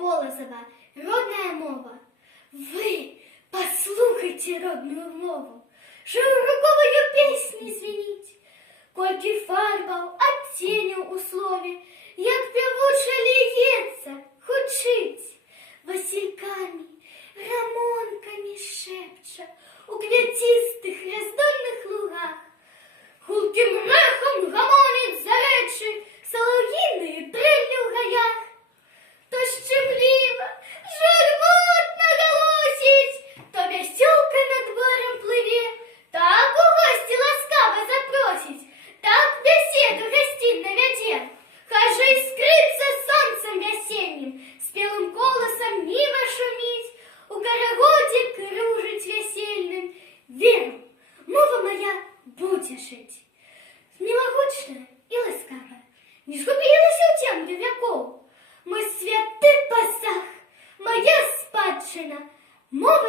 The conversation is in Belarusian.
Полозова, родная мова. Вы послухайте родную мову, широковою песні звеніть, колькі фарбаў, адценняў у слове, як пявуча ліецца, хучыць, васількамі, рамонкамі шэпча у квяцістых раздольных лугах. Гулкім рэхам гамоніць за рэчы салаўіны трэллі ў гаях. То шчымліва, журботна галосіць, то вясёлка над дворам плыве, так у госці ласкава запросіць, так беседу гасцінна вядзе. Кажа іскрыцца сонцам вясеннім, спелым коласам міма шуміць, у карагодзе кружыць вясельным. Веру, мова моя будзе жыць. Мілагучная і ласкавая, не згубілася ў цемры вякоў. Мой святы пасаг, моя спадчына, мова